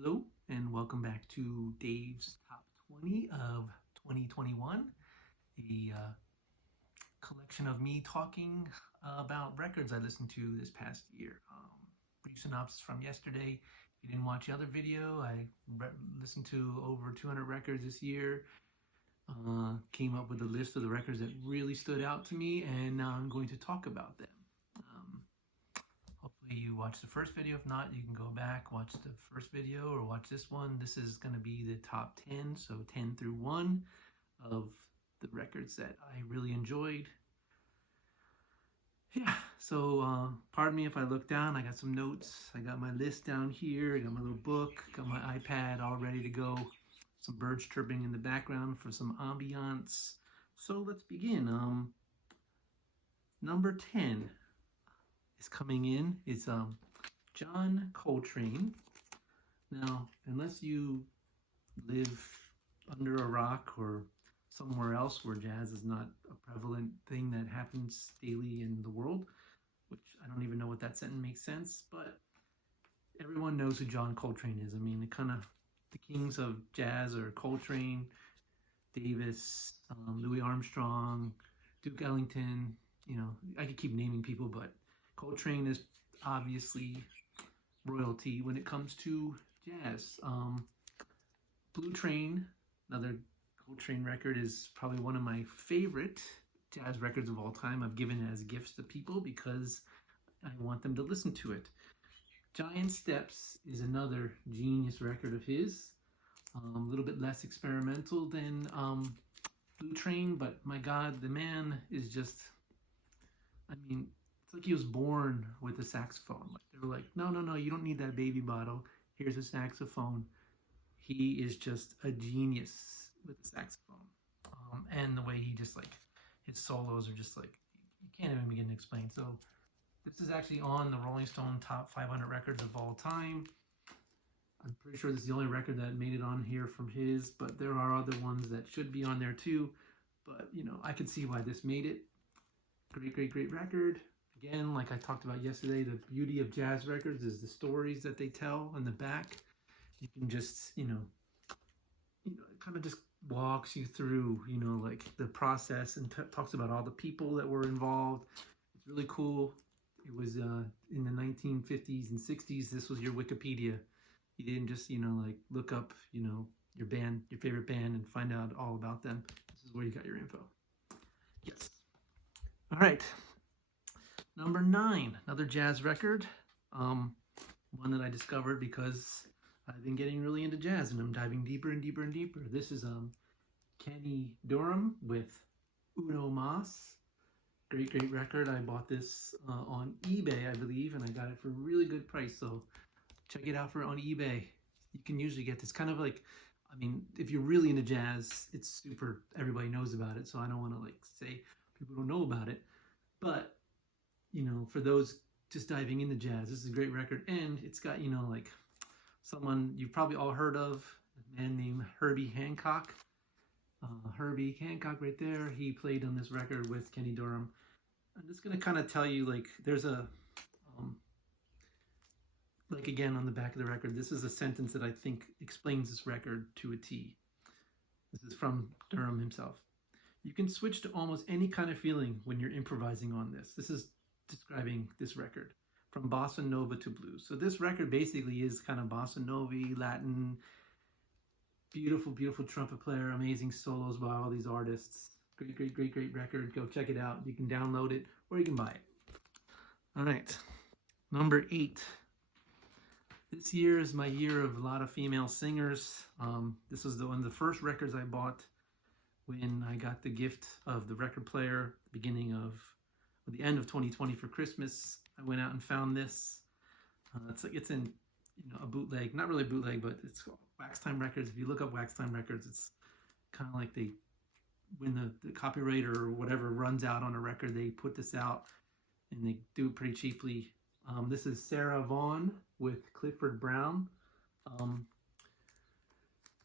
Hello and welcome back to Dave's Top 20 of 2021, a collection of me talking about records I listened to this past year. Brief synopsis from yesterday. If you didn't watch the other video, I listened to over 200 records this year. Came up with a list of the records that really stood out to me, and now I'm going to talk about them. Hopefully you watched the first video. If not, you can go back, watch the first video, or watch this one. This is going to be the top 10, so 10 through 1 of the records that I really enjoyed. Yeah, so pardon me if I look down. I got some notes. I got my list down here. I got my little book, got my iPad all ready to go. Some birds chirping in the background for some ambiance. So let's begin. Number 10 is coming in. It's John Coltrane. Now, unless you live under a rock or somewhere else where jazz is not a prevalent thing that happens daily in the world, which I don't even know what that sentence makes sense, but everyone knows who John Coltrane is. I mean, the kings of jazz are Coltrane, Davis, Louis Armstrong, Duke Ellington. You know, I could keep naming people, but Coltrane is obviously royalty when it comes to jazz. Blue Train, another Coltrane record, is probably one of my favorite jazz records of all time. I've given it as gifts to people because I want them to listen to it. Giant Steps is another genius record of his. A little bit less experimental than Blue Train, but my God, the man is just, I mean, it's like he was born with a saxophone. Like they were like, no, you don't need that baby bottle. Here's a saxophone. He is just a genius with the saxophone. And the way he just like, his solos are just like, you can't even begin to explain. So this is actually on the Rolling Stone top 500 records of all time. I'm pretty sure this is the only record that made it on here from his, but there are other ones that should be on there too. But, you know, I can see why this made it. Great record. Again, like I talked about yesterday, the beauty of jazz records is the stories that they tell in the back. You can just, you know, it kind of just walks you through, you know, like the process and talks about all the people that were involved. It's really cool. It was in the 1950s and 60s. This was your Wikipedia. You didn't just, you know, like look up, you know, your band, your favorite band, and find out all about them. This is where you got your info. Yes. All right. Number 9, another jazz record. One that I discovered because I've been getting really into jazz and I'm diving deeper and deeper and deeper. This is Kenny Dorham with Uno Mas. Great record. I bought this on eBay, I believe, and I got it for a really good price. So check it out on eBay. You can usually get this kind of like, I mean, if you're really into jazz, it's super, everybody knows about it. So I don't want to like say people don't know about it. But, you know, for those just diving into jazz, this is a great record. And it's got, you know, like someone you've probably all heard of, a man named Herbie Hancock. Herbie Hancock right there. He played on this record with Kenny Dorham. I'm just going to kind of tell you, like, there's a, like again on the back of the record, this is a sentence that I think explains this record to a T. This is from Dorham himself. You can switch to almost any kind of feeling when you're improvising on this. This is describing this record, from bossa nova to blues. So this record basically is kind of bossa nova, Latin, beautiful trumpet player, amazing solos by all these artists. Great record. Go check it out. You can download it or you can buy it. All right, number 8. This year is my year of a lot of female singers. This was one of the first records I bought when I got the gift of the record player at the end of 2020 for Christmas. I went out and found this. It's in, you know, a bootleg, not really a bootleg, but it's Wax Time Records. If you look up Wax Time Records, it's kind of like when the copyright or whatever runs out on a record, they put this out and they do it pretty cheaply. This is Sarah Vaughan with Clifford Brown.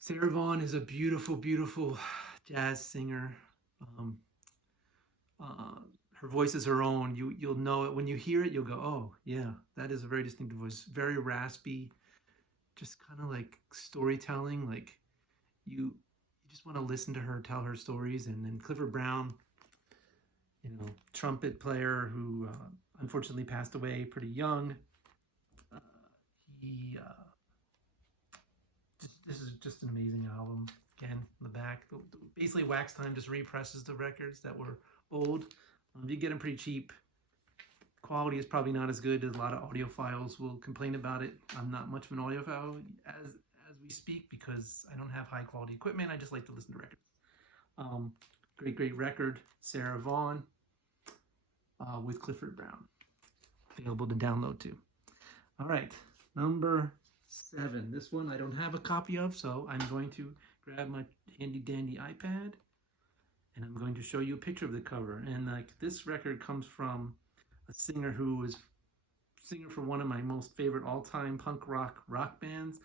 Sarah Vaughan is a beautiful jazz singer. Her voice is her own. You'll know it when you hear it. You'll go, oh yeah, that is a very distinctive voice. Very raspy, just kind of like storytelling. Like you just want to listen to her tell her stories. And then Clifford Brown, trumpet player who unfortunately passed away pretty young. Uh, he this is just an amazing album. Again, in the back, basically Wax Time just represses the records that were old. You get them pretty cheap. Quality is probably not as good as a lot of audiophiles will complain about it. I'm not much of an audiophile as we speak because I don't have high quality equipment. I just like to listen to records. Great record, Sarah Vaughan with Clifford Brown. Available to download too. All right, number 7. This one I don't have a copy of, so I'm going to grab my handy dandy iPad and I'm going to show you a picture of the cover. And like this record comes from a singer who was singer for one of my most favorite all-time punk rock bands.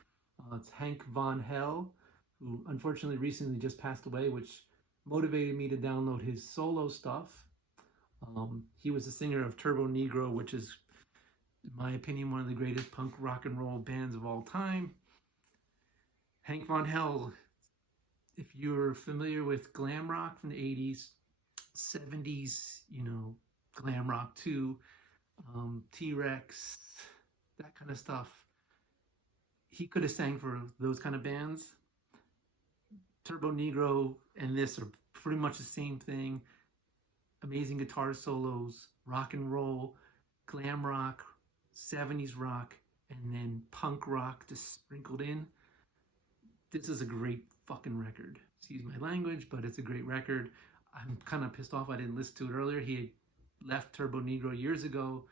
It's Hank Von Hell, who unfortunately recently just passed away, which motivated me to download his solo stuff. He was the singer of Turbo Negro, which is, in my opinion, one of the greatest punk rock and roll bands of all time. Hank Von Hell, if you're familiar with glam rock from the 80s, 70s, glam rock too, T-Rex, that kind of stuff. He could have sang for those kind of bands. Turbo Negro and this are pretty much the same thing. Amazing guitar solos, rock and roll, glam rock, 70s rock, and then punk rock just sprinkled in. This is a great fucking record. Excuse my language, but it's a great record. I'm kind of pissed off I didn't listen to it earlier. He had left Turbo Negro years ago,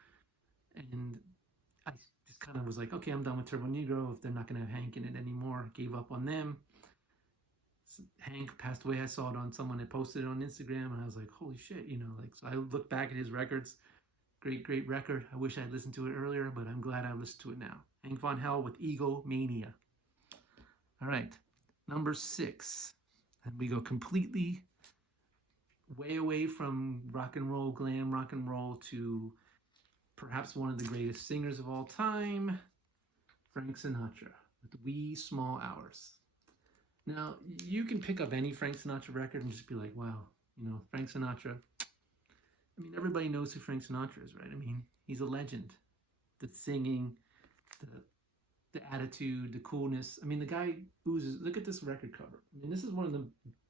and I just kind of was like, okay, I'm done with Turbo Negro. If they're not going to have Hank in it anymore, gave up on them. Hank passed away. I saw it on someone that posted it on Instagram, and I was like, holy shit, so I looked back at his records. Great record. I wish I'd listened to it earlier, but I'm glad I listened to it now. Hank Von Hell with Egomania. All right, number 6. And we go completely way away from rock and roll, glam rock and roll, to perhaps one of the greatest singers of all time, Frank Sinatra, with Wee Small Hours. Now, you can pick up any Frank Sinatra record and just be like, wow, Frank Sinatra. I mean, everybody knows who Frank Sinatra is, right? I mean, he's a legend. The singing, the attitude, the coolness. I mean, the guy oozes. Look at this record cover. I mean, this is one of the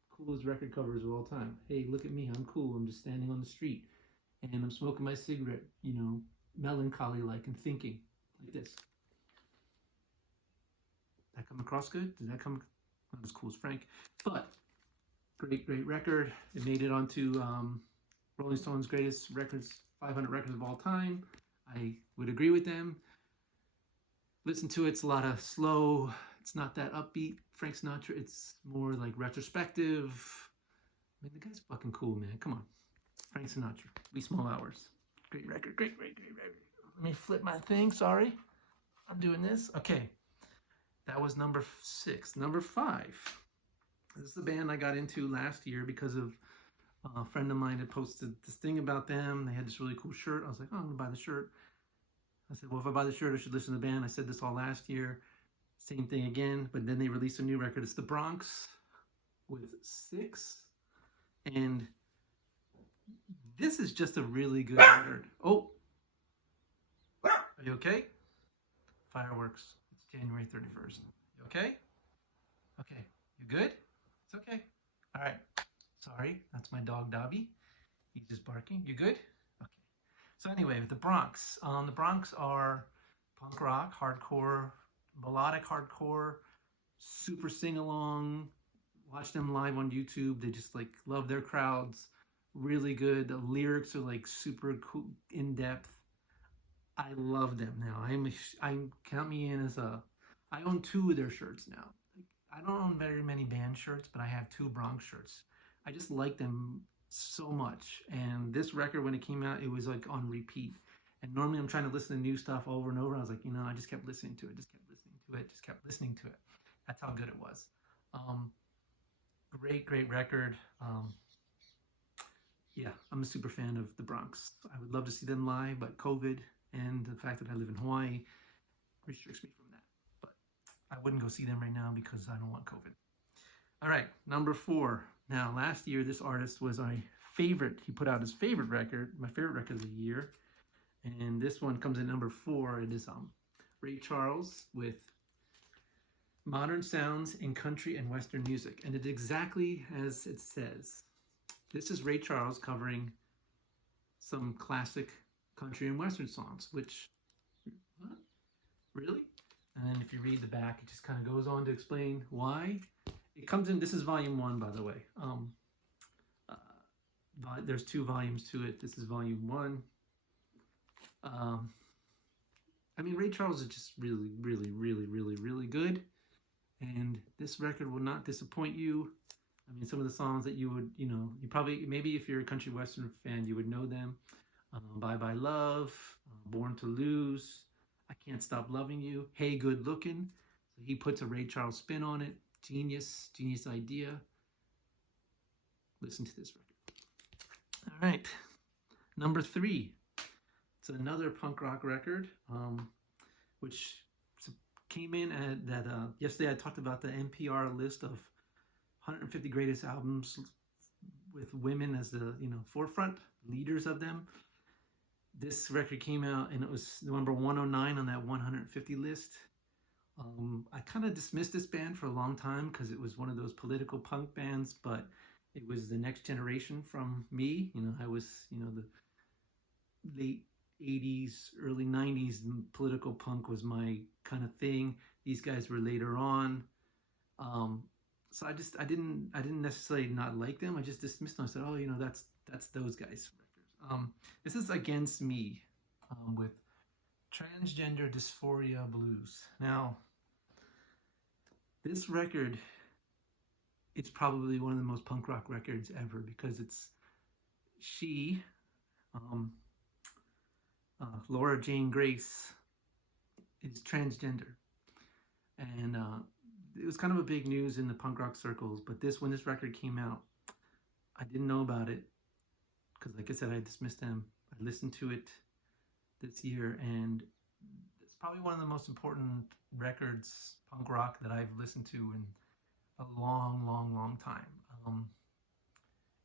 coolest record covers of all time. Hey, look at me. I'm cool. I'm just standing on the street. And I'm smoking my cigarette, melancholy-like and thinking like this. That come across good? Did that come... Not as cool as Frank, but great record. It made it onto Rolling Stone's greatest records, 500 records of all time. I would agree with them. Listen to it. It's a lot of slow. It's not that upbeat Frank Sinatra. It's more like retrospective. I mean, the guy's fucking cool, man. Come on. Frank Sinatra. Wee Small Hours. Great record. Great record. Let me flip my thing. Sorry. I'm doing this. Okay. That was number 6. Number 5. This is a band I got into last year because of a friend of mine had posted this thing about them. They had this really cool shirt. I was like, oh, I'm going to buy the shirt. I said, well, if I buy the shirt, I should listen to the band. I said this all last year. Same thing again. But then they released a new record. It's the Bronx with 6. And this is just a really good record. Oh. Are you okay? Fireworks. January 31st. You okay? Okay. You good? It's okay. All right. Sorry. That's my dog, Dobby. He's just barking. You good? Okay. So anyway, the Bronx. The Bronx are punk rock, hardcore, melodic hardcore, super sing-along. Watch them live on YouTube. They just love their crowds. Really good. The lyrics are super cool, in-depth. I love them now. I count me in as I own 2 of their shirts now. I don't own very many band shirts, but I have 2 Bronx shirts. I just like them so much. And this record, when it came out, it was on repeat. And normally I'm trying to listen to new stuff over and over. I was like, I just kept listening to it, just kept listening to it. That's how good it was. Great record. Yeah, I'm a super fan of the Bronx. I would love to see them live, but COVID and the fact that I live in Hawaii restricts me from that. But I wouldn't go see them right now because I don't want COVID. All right, number 4. Now, last year, this artist was my favorite. He put out his favorite record, my favorite record of the year. And this one comes in number 4. It is Ray Charles with Modern Sounds in Country and Western Music. And it's exactly as it says. This is Ray Charles covering some classic country and Western songs, which, what? Really? And then if you read the back, it just kind of goes on to explain why. It comes in, this is volume 1, by the way. There's 2 volumes to it. This is volume 1. I mean, Ray Charles is just really, really, really, really, really good. And this record will not disappoint you. I mean, some of the songs that you would, you probably, maybe if you're a country western fan, you would know them. Bye Bye Love, Born to Lose, I Can't Stop Loving You, Hey Good Looking. So he puts a Ray Charles spin on it. Genius idea. Listen to this record. All right, number 3. It's another punk rock record, which came in at that. Yesterday I talked about the NPR list of 150 greatest albums with women as the forefront leaders of them. This record came out and it was number 109 on that 150 list. I kind of dismissed this band for a long time because it was one of those political punk bands, but it was the next generation from me. I was, the late 80s, early 90s, and political punk was my kind of thing. These guys were later on. So I didn't necessarily not like them. I just dismissed them. I said, oh, that's those guys' records. This is Against Me with Transgender Dysphoria Blues. Now, this record, it's probably one of the most punk rock records ever because it's Laura Jane Grace is transgender. And it was kind of a big news in the punk rock circles, but when this record came out, I didn't know about it because, like I said, I dismissed them. I listened to it this year, and it's probably one of the most important records, punk rock, that I've listened to in a long, long, long time.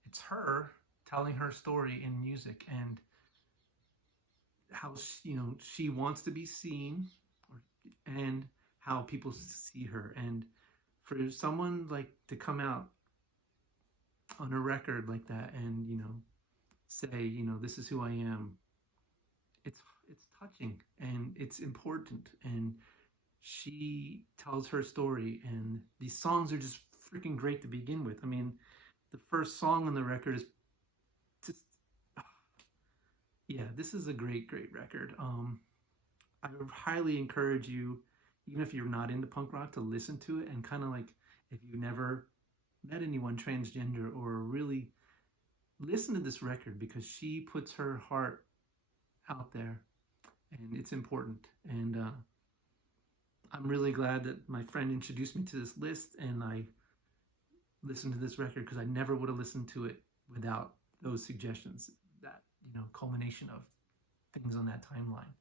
It's her telling her story in music and how she wants to be seen, and how people see her. And for someone to come out on a record like that and say this is who I am, it's touching and it's important, and she tells her story, and these songs are just freaking great to begin with. I mean, the first song on the record is just this is a great record. I would highly encourage you, even if you're not into punk rock, to listen to it, and kind of if you never met anyone transgender, or really listen to this record, because she puts her heart out there and it's important. And I'm really glad that my friend introduced me to this list and I listened to this record, because I never would have listened to it without those suggestions, that culmination of things on that timeline.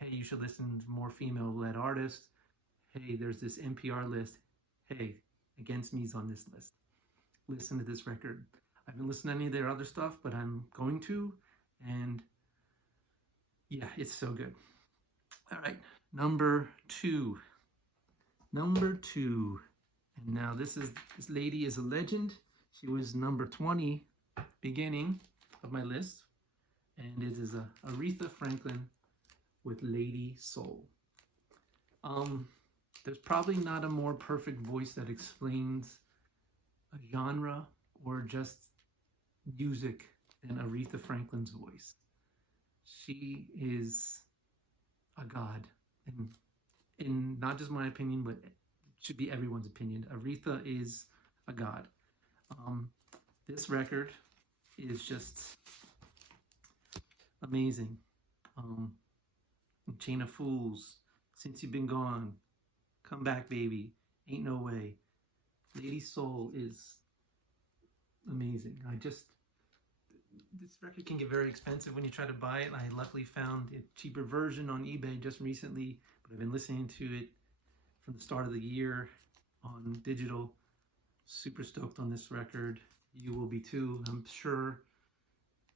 Hey, you should listen to more female-led artists. Hey, there's this NPR list. Hey, Against Me's on this list. Listen to this record. I haven't listened to any of their other stuff, but I'm going to. And yeah, it's so good. All right, number 2. And now this lady is a legend. She was number 20 beginning of my list. And it is Aretha Franklin with Lady Soul. There's probably not a more perfect voice that explains a genre or just music than Aretha Franklin's voice. She is a god, and in not just my opinion, but it should be everyone's opinion. Aretha is a god. This record is just amazing. Chain of Fools, Since You've Been Gone, Come Back Baby, Ain't No Way. Lady Soul is amazing. This record can get very expensive when you try to buy it. I luckily found a cheaper version on eBay just recently, but I've been listening to it from the start of the year on digital. Super stoked on this record. You will be too. I'm sure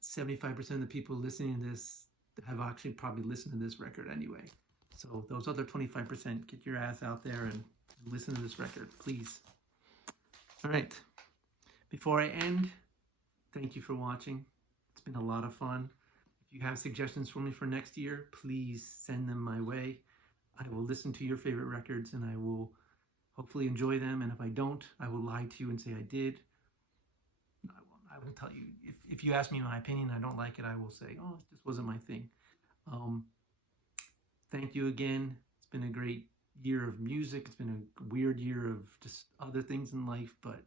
75% of the people listening to this have actually probably listened to this record anyway. So those other 25%, get your ass out there and listen to this record, please. All right. Before I end, thank you for watching. It's been a lot of fun. If you have suggestions for me for next year, please send them my way. I will listen to your favorite records and I will hopefully enjoy them. And if I don't, I will lie to you and say I did. No, I won't. I will tell you. If you ask me my opinion, I don't like it, I will say, oh, this wasn't my thing. Thank you again. It's been a great year of music. It's been a weird year of just other things in life, but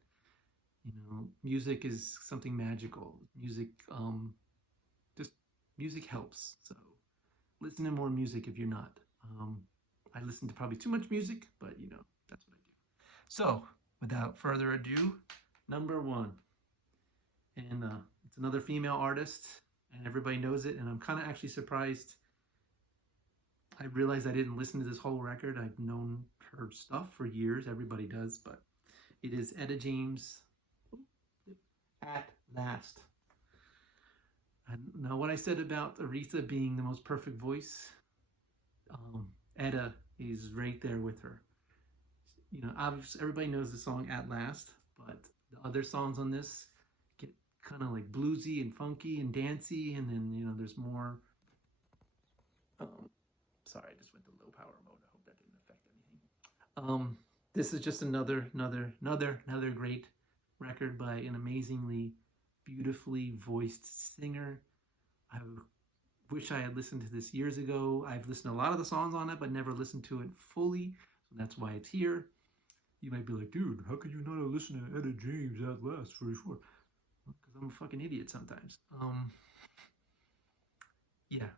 you know, music is something magical. Music helps. So listen to more music if you're not. I listen to probably too much music, but you know, that's what I do. So without further ado, number one. And it's another female artist and everybody knows it. And I'm kind of actually surprised. I realized I didn't listen to this whole record. I've known her stuff for years. Everybody does, but it is Etta James, At Last. Now, what I said about Aretha being the most perfect voice, Etta is right there with her. You know, obviously everybody knows the song At Last, but the other songs on this get kind of like bluesy and funky and dancey, and then, you know, there's more. Sorry, I just went to low power mode. I hope that didn't affect anything. This is just another great record by an amazingly beautifully voiced singer. I wish I had listened to this years ago. I've listened to a lot of the songs on it, but never listened to it fully. So that's why it's here. You might be like, dude, how could you not have listened to Etta James At Last for sure? Because I'm a fucking idiot sometimes. Yeah.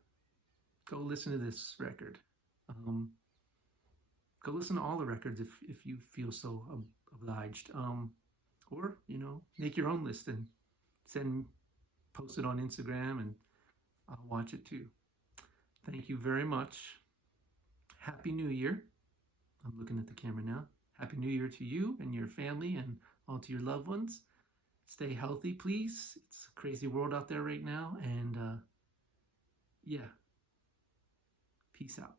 Go listen to this record. Go listen to all the records if you feel so obliged. Or, you know, make your own list and post it on Instagram and I'll watch it too. Thank you very much. Happy New Year. I'm looking at the camera now. Happy New Year to you and your family and all to your loved ones. Stay healthy, please. It's a crazy world out there right now. And yeah. Peace out.